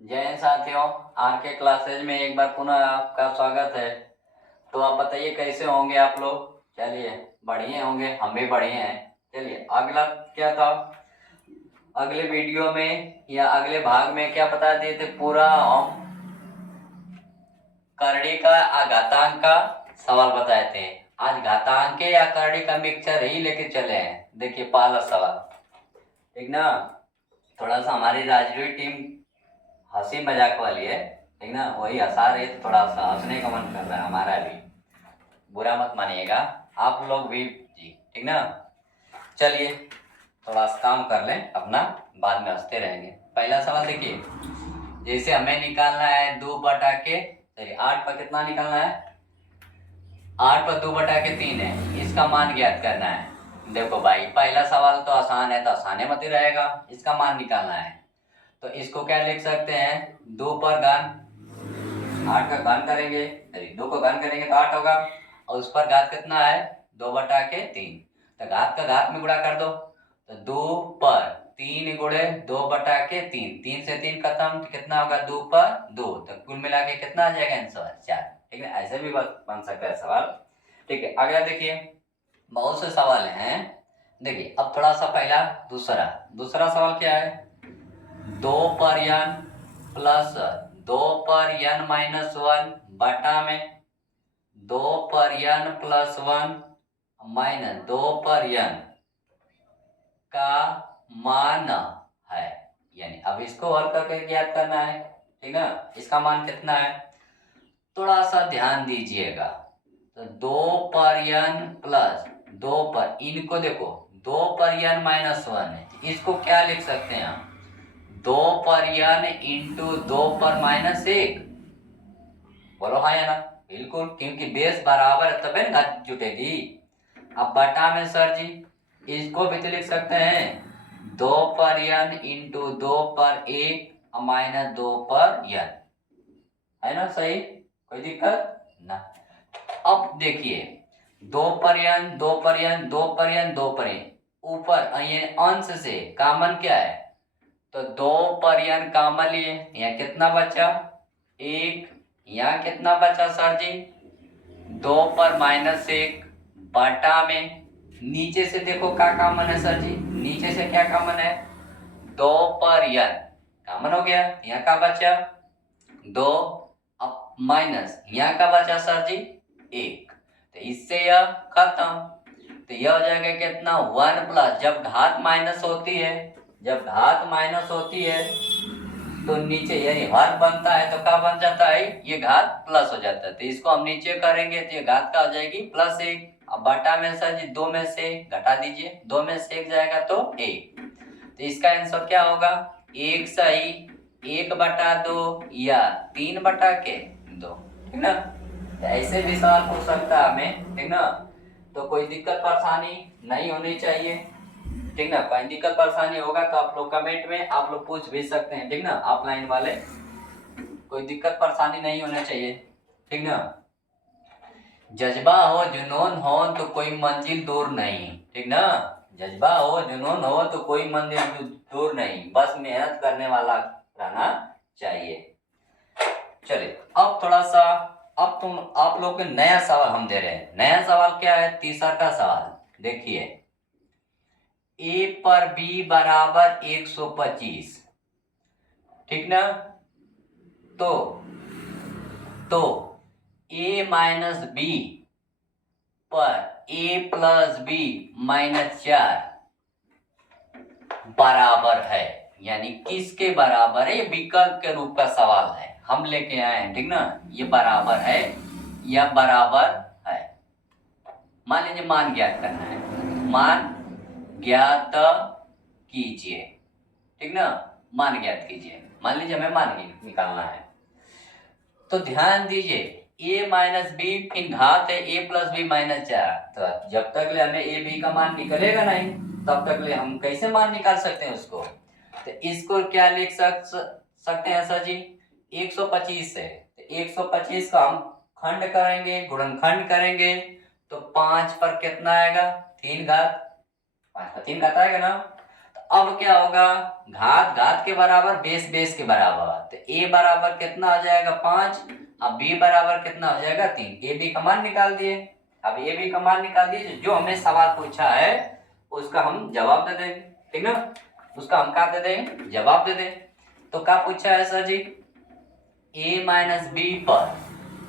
जय हिंद साथियों, आर के क्लासेज में एक बार पुनः आपका स्वागत है। तो आप बताइए कैसे होंगे आप लोग। चलिए बढ़िया होंगे, हम भी बढ़िया हैं। चलिए अगला क्या था, अगले वीडियो में या अगले भाग में क्या बता दिए थे, पूरा हम करड़ी का घातांक का सवाल बताए थे। आज घातांक या करड़ी का मिक्सचर ही लेके चले हैं। देखिए पहला सवाल, ठीक ना। थोड़ा सा हमारी राजवी टीम हंसी मजाक वाली है, ठीक ना, वही हंसा रही है, थोड़ा सा हंसने का मन कर रहा है हमारा भी, बुरा मत मानिएगा आप लोग भी जी, ठीक ना। चलिए थोड़ा सा काम कर लें अपना, बाद में हंसते रहेंगे। पहला सवाल देखिए, जैसे हमें निकालना है 2/के, सॉरी 8 पर कितना निकालना है, 8 पर 2/3 है, इसका मान ज्ञात करना है। देखो भाई पहला सवाल तो आसान है, तो आसाने मत ही रहेगा, इसका मान निकालना है। तो इसको क्या लिख सकते हैं, 2 पर घन, 8 का घन करेंगे, 2 को घन करेंगे तो 8 होगा, और उस पर घात कितना है, 2/3। तो घात का घात में गुणा कर दो, तो 2 पर 3 गुणे 2/3, 3 से 3 खत्म, तो कितना होगा 2 पर 2, तो कुल मिला के कितना आ जाएगा आंसर 4। ठीक है, ऐसे भी बन सकता है सवाल। ठीक है, अगला देखिए, बहुत से सवाल हैं। देखिए अब थोड़ा सा पहला दूसरा दूसरा सवाल क्या है, 2 पर n प्लस 2 पर n-1 बटा में 2 पर n+1 माइनस 2 पर n का मान है। यानी अब इसको हल करके ज्ञात करना है, ठीक है। इसका मान कितना है, थोड़ा सा ध्यान दीजिएगा। तो 2 पर n प्लस 2 पर, इनको देखो 2 पर n-1 है, इसको क्या लिख सकते हैं हम, 2 पर n इंटू 2 पर -1। बोलो हाँ या ना, बिल्कुल, क्योंकि बेस बराबर है तभी ना घात जुटेगी। अब बटा में सर जी इसको भी तो लिख सकते हैं, 2 पर n इंटू 2 पर 1 माइनस 2 पर n, है ना सही, कोई दिक्कत ना। अब देखिए 2 पर n 2 पर n 2 पर n 2 पर n, ऊपर ये अंश से कॉमन क्या है, तो 2 पर n कॉमन लिए, यहाँ कितना बचा 1, यहाँ कितना बचा सर जी 2 पर -1 बटा में, नीचे से देखो क्या कॉमन है सर जी, नीचे से क्या कॉमन है, 2 पर n कॉमन हो गया, यहाँ का बचा 2, अब माइनस यहाँ का बचा सर जी 1, तो इससे यह खत्म। तो यह हो जाएगा कितना 1 प्लस, जब घात माइनस होती है, जब घात माइनस होती है तो नीचे यानी हर बनता है तो क्या बन जाता है, ये घात प्लस हो जाता है। तो इसको हम नीचे करेंगे तो ये घात का हो जाएगी +1। अब बटा में सर जी 2 में से घटा दीजिए, 2 में से 1 जाएगा तो 1, तो इसका आंसर क्या होगा, 1 सही 1/2 या 3/2, ठीक ना। तो ऐसे भी सवाल पूछ सकता है हमें, ठीक ना। तो कोई दिक्कत परेशानी नहीं होनी चाहिए, ठीक ना। कोई दिक्कत परेशानी होगा तो आप लोग कमेंट में आप लोग पूछ भी सकते हैं, ठीक ना, ऑफलाइन वाले, कोई दिक्कत परेशानी नहीं होना चाहिए, ठीक ना। जज्बा हो जुनून हो तो कोई मंजिल दूर नहीं, ठीक ना। जज्बा हो जुनून हो तो कोई मंजिल दूर नहीं, बस मेहनत करने वाला रहना चाहिए। चलिए अब थोड़ा सा, अब तुम आप लोग को नया सवाल हम दे रहे हैं। नया सवाल क्या है, तीसरा का सवाल देखिए, a पर b बराबर 125, ठीक ना। तो a माइनस बी पर a प्लस बी -4 बराबर है, यानी किसके बराबर है, ये विकल्प के रूप का सवाल है, हम लेके आए हैं, ठीक ना। ये बराबर है या बराबर है, मान लीजिए मान ज्ञात करना है, मान ज्ञात कीजिए, ठीक ना। मान ज्ञात कीजिए, मान लीजिए हमें मान निकालना है। तो ध्यान दीजिए a माइनस बी फिर घात है a प्लस बी -4, तो जब तक ले हमें a b का मान निकलेगा नहीं तब तक ले हम कैसे मान निकाल सकते हैं उसको। तो इसको क्या लिख सकते हैं सर जी, 125 है, तो 125 का हम खंड करेंगे, गुणनखंड करेंगे, तो 5 पर कितना आएगा 3 घात, 5 पर 3 घात आएगा ना। तो अब क्या होगा, घात घात के बराबर, बेस बेस के बराबर, तो a बराबर कितना हो जाएगा 5, अब b बराबर कितना हो जाएगा 3। ए बी का मान निकाल दिए। अब ए बी का मान निकाल दिए, जो हमने सवाल पूछा है उसका हम जवाब दे देंगे, ठीक ना, उसका हम क्या दे देंगे, जवाब दे दें। तो क्या पूछा है sir ji, a minus B पर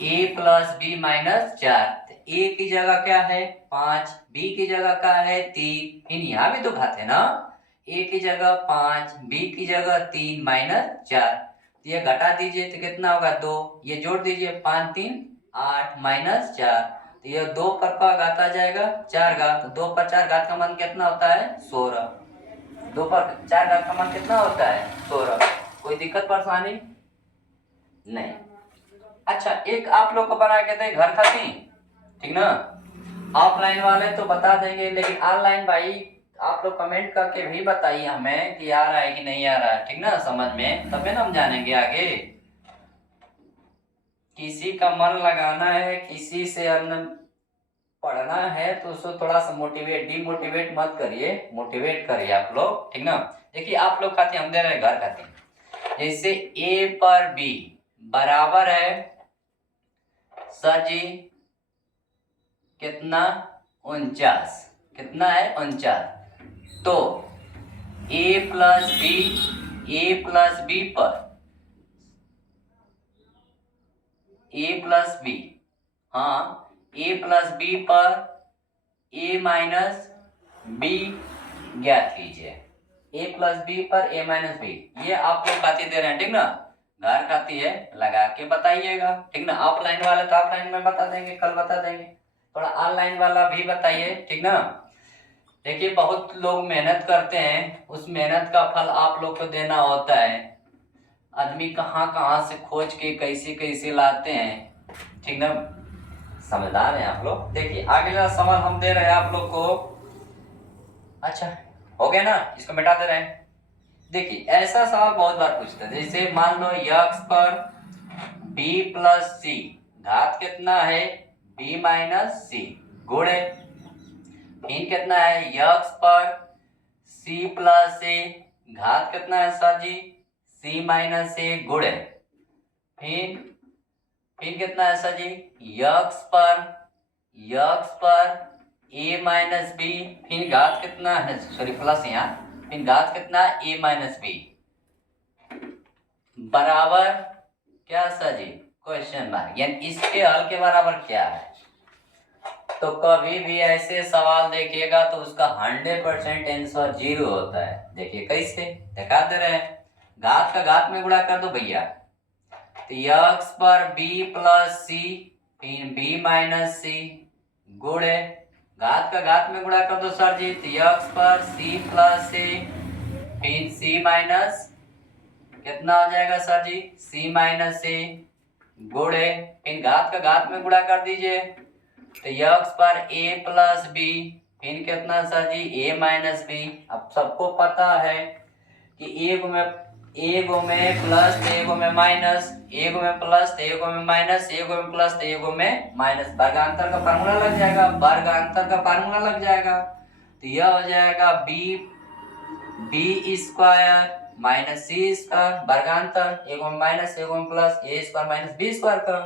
a plus B minus 4, a की जगह क्या है 5, b की जगह क्या है 3, फिर यहाँ भी तो घात है ना, a की जगह 5, b की जगह 3 माइनस 4, तो ये घटा दीजिए तो कितना होगा 2, ये जोड़ दीजिए 5 3 8 माइनस 4, तो ये 2 पर का घात आ जाएगा 4 घात, तो 2 पर 4 घात का मान कितना होता है 16, 2 पर 4 घात का मान कितना होता है 16। कोई दिक्कत परेशानी नहीं। अच्छा, एक आप लोग को बना के दें घर खाती, ठीक ना, ऑफलाइन वाले तो बता देंगे, लेकिन ऑनलाइन भाई आप लोग कमेंट करके भी बताइए हमें कि आ रहा है कि नहीं आ रहा है, ठीक ना, समझ में, तभी ना हम जानेंगे आगे। किसी का मन लगाना है, किसी से अन्य पढ़ना है तो उसको थोड़ा सा मोटिवेट, डिमोटिवेट मत करिए, मोटिवेट करिए आप लोग, ठीक ना। देखिए आप लोग खाते हम दे रहे हैं घर खाते, जैसे a पर b बराबर है सर जी कितना 49, कितना है 49, तो a प्लस बी पर हाँ a प्लस बी पर a माइनस बी ज्ञात कीजिए, a प्लस बी पर a माइनस बी, ये आप लोग खाती दे रहे हैं, ठीक ना, घर खाती है लगा के बताइएगा, ठीक ना। ऑफलाइन वाले तो ऑफलाइन में बता देंगे, कल बता देंगे, थोड़ा ऑनलाइन वाला भी बताइए, ठीक ना। देखिए बहुत लोग मेहनत करते हैं, उस मेहनत का फल आप लोग को देना होता है, आदमी कहाँ कहाँ से खोज के कैसे कैसे लाते हैं, ठीक ना, समझदार हैं आप लोग। देखिए अगला सवाल हम दे रहे हैं आप लोग को, अच्छा हो गया ना, इसको मिटा दे रहे हैं। देखिए ऐसा सवाल बहुत बार पूछता है, जैसे मान लो यक्स पर b प्लस सी, घात कितना है b माइनस सी, गुणे फिर कितना है यक्स पर c प्लस ए, घात कितना है सर जी c माइनस ए, गुणे फिर कितना है सर जी यक्स पर a माइनस बी, फिर घात कितना है, सॉरी प्लस यहाँ, फिर घात कितना है a माइनस बी, बराबर क्या सर जी क्वेश्चन मार्क, यानी इसके हल के बराबर क्या है। तो कभी भी ऐसे सवाल देखिएगा तो उसका 100% आंसर 0 होता है। देखिए कैसे दिखा दे रहे हैं, घात का घात में गुणा कर दो भैया, तो यक्स पर b प्लस सी फिर b माइनस सी, गुणे घात का घात में गुणा कर दो सर जी, तो यक्स पर c प्लस सी फिर c माइनस कितना हो जाएगा सर जी c माइनस सी, गुणे फिर घात का घात में गुणा कर दीजिए, तो यक्स पर a प्लस बी फिर कितना sir ji a minus B. अब सबको पता है कि एगो में प्लस एगो में माइनस, एगो में प्लस एगो में माइनस, एगो में प्लस एगो में माइनस, वर्गांतर का फार्मूला लग जाएगा, वर्गांतर का फार्मूला लग जाएगा, तो यह हो जाएगा बी स्क्वायर माइनस सी स्क्वायर, वर्गांतर एगो में माइनस एगो में प्लस, ए स्क्वायर माइनस बी स्क्वायर का,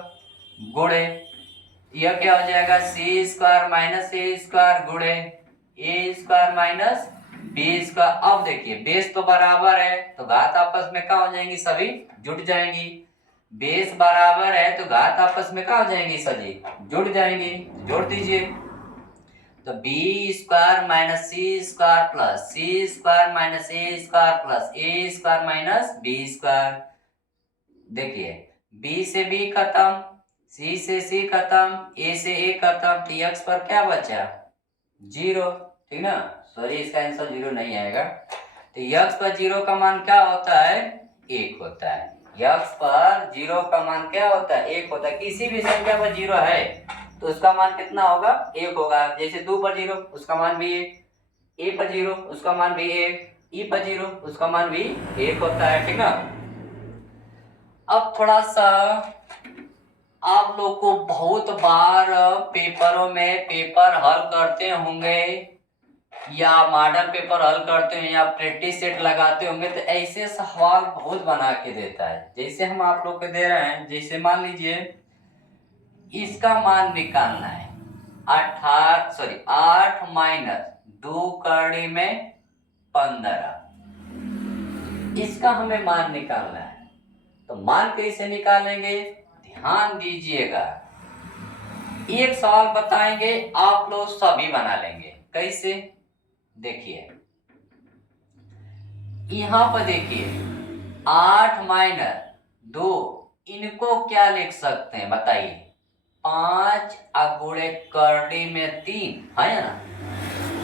गुणे यह क्या हो जाएगा सी स्क्वायर माइनस ए स्क्वायर, गुणे ए स्क्वायर माइनस बी स्क्वायर। अब देखिए बेस तो बराबर है तो घात आपस में क्या हो जाएंगी, सभी जुड़ जाएंगी, बेस बराबर है तो घात आपस में क्या हो जाएंगी, सभी जुड़ जाएंगी, जोड़ दीजिए, तो बी स्क्वायर माइनस सी स्क्वायर प्लस सी स्क्वायर माइनस ए स्क्वायर प्लस ए स्क्वायर माइनस बी स्क्वायर। देखिए बी से बी खत्म, सी से सी खत्म, ए से ए खत्म, तो एक्स पर क्या बचा 0, ठीक ना, सॉरी इसका आंसर 0 नहीं आएगा, तो एक्स पर 0 का मान क्या होता है 1 होता है, एक्स पर 0 का मान क्या होता है 1 होता है। किसी भी संख्या पर 0 है तो उसका मान कितना होगा 1 होगा, जैसे 2 पर 0 उसका मान भी 1, ए पर 0 उसका मान भी 1, ई पर 0 उसका मान भी 1 होता है, ठीक ना। अब थोड़ा सा आप लोग को बहुत बार पेपरों में पेपर हल करते होंगे या मॉडल पेपर हल करते हो या प्रैक्टिस सेट लगाते होंगे तो ऐसे सवाल बहुत बना के देता है। जैसे हम आप लोग को दे रहे हैं, जैसे मान लीजिए इसका मान निकालना है 8 माइनस 2 कड़ी में 15, इसका हमें मान निकालना है। तो मान कैसे निकालेंगे, ध्यान दीजिएगा। एक सवाल बताएंगे, आप लोग सभी बना लेंगे। कैसे, देखिए यहां पर देखिए 8 माइनस 2, इनको क्या लिख सकते हैं बताइए, 5 अगुणे करड़ी में 3 है ना,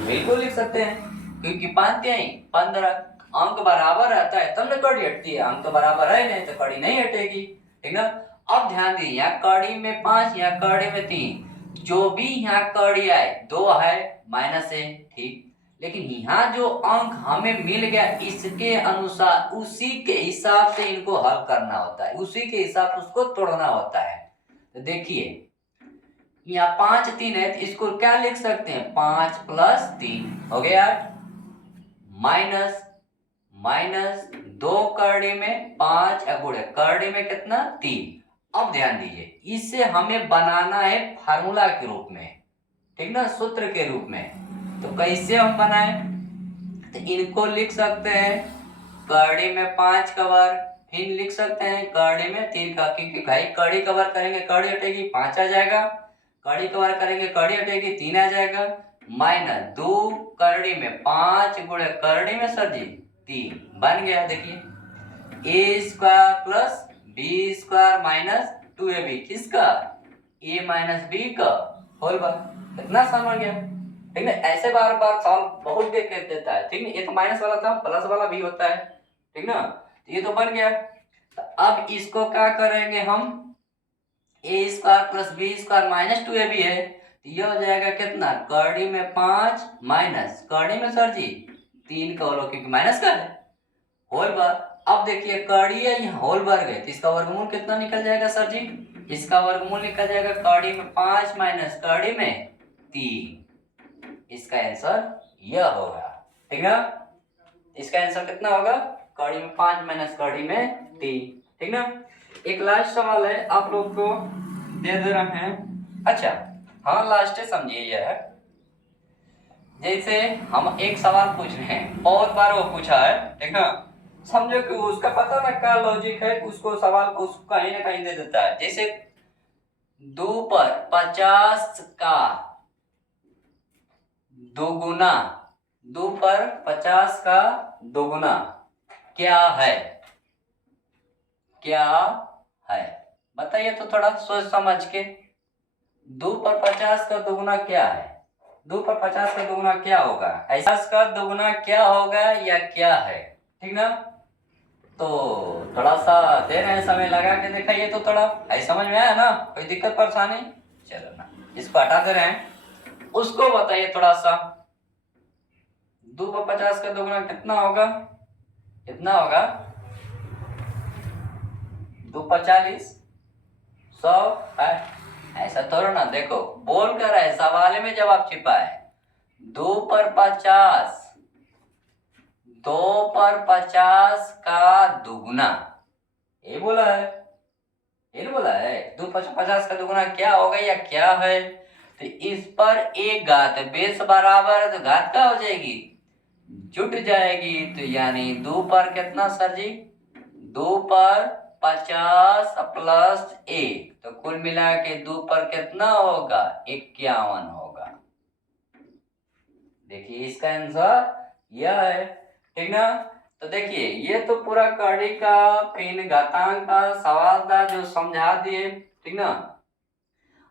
बिल्कुल लिख सकते हैं क्योंकि 5 क्या 15, अंक बराबर रहता है तब ना कड़ी हटती है, अंक तो बराबर है नहीं तो कड़ी नहीं हटेगी, ठीक ना। अब ध्यान दीजिए, यहाँ कड़ी में 5, यहाँ कड़ी में 3, जो भी यहाँ कड़ी आए 2 है माइनस है, ठीक। लेकिन यहाँ जो अंक हमें मिल गया इसके अनुसार उसी के हिसाब से इनको हल करना होता है, उसी के हिसाब से उसको तोड़ना होता है। तो देखिए यहाँ 5 3 है तो इसको क्या लिख सकते हैं, 5 प्लस 3 हो गया 8, माइनस माइनस 2 करड़ी में 5 अगुणे करड़ी में कितना 3। अब ध्यान दीजिए, इसे हमें बनाना है फार्मूला के रूप में, ठीक ना, सूत्र के रूप में। तो कैसे हम बनाए, तो इनको लिख सकते हैं कड़ी में 5 का वर्ग, फिर लिख सकते हैं कड़ी में 3 का, क्योंकि भाई कड़ी का वर्ग करेंगे कड़ी हटेगी 5 आ जाएगा, कड़ी का वर्ग करेंगे कड़ी हटेगी 3 आ जाएगा, माइनस 2 करड़ी में 5 गुणे करड़ी में सर जी 3 बन गया। देखिए A square plus B square minus 2ab किसका, ए माइनस बी का होल वर्ग, इतना आसान हो गया, ठीक है। ऐसे बार बार सॉल्व बहुत देख देता है, ठीक है। ये तो माइनस वाला था, प्लस वाला भी होता है, ठीक ना। तो ये तो बन गया। तो अब इसको क्या करेंगे हम, A square plus B square minus 2ab है, तो ये हो जाएगा कितना, कड़ी में 5 माइनस कड़ी में सर जी 3 का होल, क्योंकि माइनस का है, होल वर्ग। अब देखिए कड़ी है यहाँ होल वर्ग है तो इसका वर्गमूल कितना निकल जाएगा सर जी, इसका वर्गमूल निकल जाएगा कड़ी में 5 माइनस कड़ी में 3, इसका आंसर यह होगा, ठीक ना। इसका आंसर कितना होगा, कड़ी में 5 माइनस कड़ी में 3, ठीक ना। एक लास्ट सवाल है आप लोग को दे रहे हैं। अच्छा हाँ लास्ट है, समझिए यह है, जैसे हम एक सवाल पूछ रहे हैं, बहुत बार वो पूछा है, ठीक है, समझो कि उसका पता ना क्या लॉजिक है, उसको सवाल को कहीं ना कहीं दे देता है। जैसे 2 पर 50 का दोगुना, 2 पर 50 का दोगुना क्या है, क्या है बताइए तो थोड़ा सोच समझ के। 2 पर 50 का दोगुना क्या है, 2 पर 50 का दोगुना क्या होगा, ऐसा का दोगुना क्या होगा या क्या है, ठीक ना। तो थोड़ा सा दे रहे हैं, समय लगा के दिखाइए तो थोड़ा ऐसा समझ में आया ना, कोई दिक्कत परेशानी, चलो ना इसको हटा दे रहे हैं, उसको बताइए थोड़ा सा। 2 पर 50 का दोगुना कितना होगा, कितना होगा, 2 पर 40 100 है, ऐसा थोड़ा ना, देखो बोल कर है सवाल में जवाब छिपा है। 2 पर 50, 2 पर 50 का दुगुना, ये बोला है, ये बोला है 2 पर 50 का दुगुना क्या होगा या क्या है, तो इस पर एक घात बेस बराबर है तो घात क्या हो जाएगी, जुट जाएगी, तो यानी 2 पर कितना सर जी, 2 पर 50 प्लस 1, तो कुल मिला के 2 पर कितना होगा 51 होगा। देखिए इसका आंसर यह है, ठीक ना। तो देखिए ये तो पूरा कड़ी का फिर घातांक का सवाल था जो समझा दिए, ठीक ना।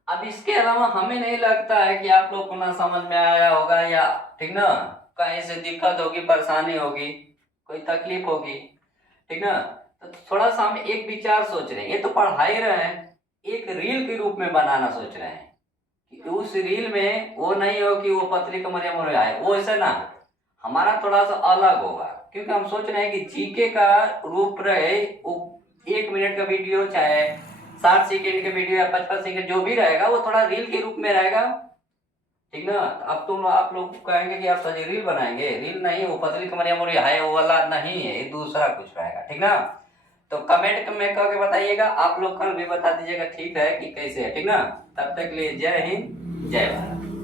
अब इसके अलावा हमें नहीं लगता है कि आप लोग को ना समझ में आया होगा या, ठीक ना, कहीं से दिक्कत होगी, परेशानी होगी, कोई तकलीफ होगी, ठीक ना। तो थोड़ा सा हम एक विचार सोच रहे हैं, ये तो पढ़ा ही रहे हैं, एक रील के रूप में बनाना सोच रहे हैं कि उस रील में वो नहीं हो कि वो पतली कमरिया मोरे आए, वो ऐसा ना, हमारा थोड़ा सा अलग होगा, क्योंकि हम सोच रहे हैं कि जीके का रूप रहे, वो 1 मिनट का वीडियो चाहे 60 सेकेंड का वीडियो या 55 सेकेंड जो भी रहेगा वो थोड़ा रील के रूप में रहेगा, ठीक ना। तो अब तुम आप लोग कहेंगे कि आप सजी रील बनाएंगे, रील नहीं, वो पतली कमरिया मोरी है वो वाला नहीं है, ये दूसरा कुछ रहेगा, ठीक ना। तो कमेंट में करके बताइएगा, आप लोग कल भी बता दीजिएगा, ठीक है कि कैसे है, ठीक ना। तब तक के लिए जय हिंद, जय भारत।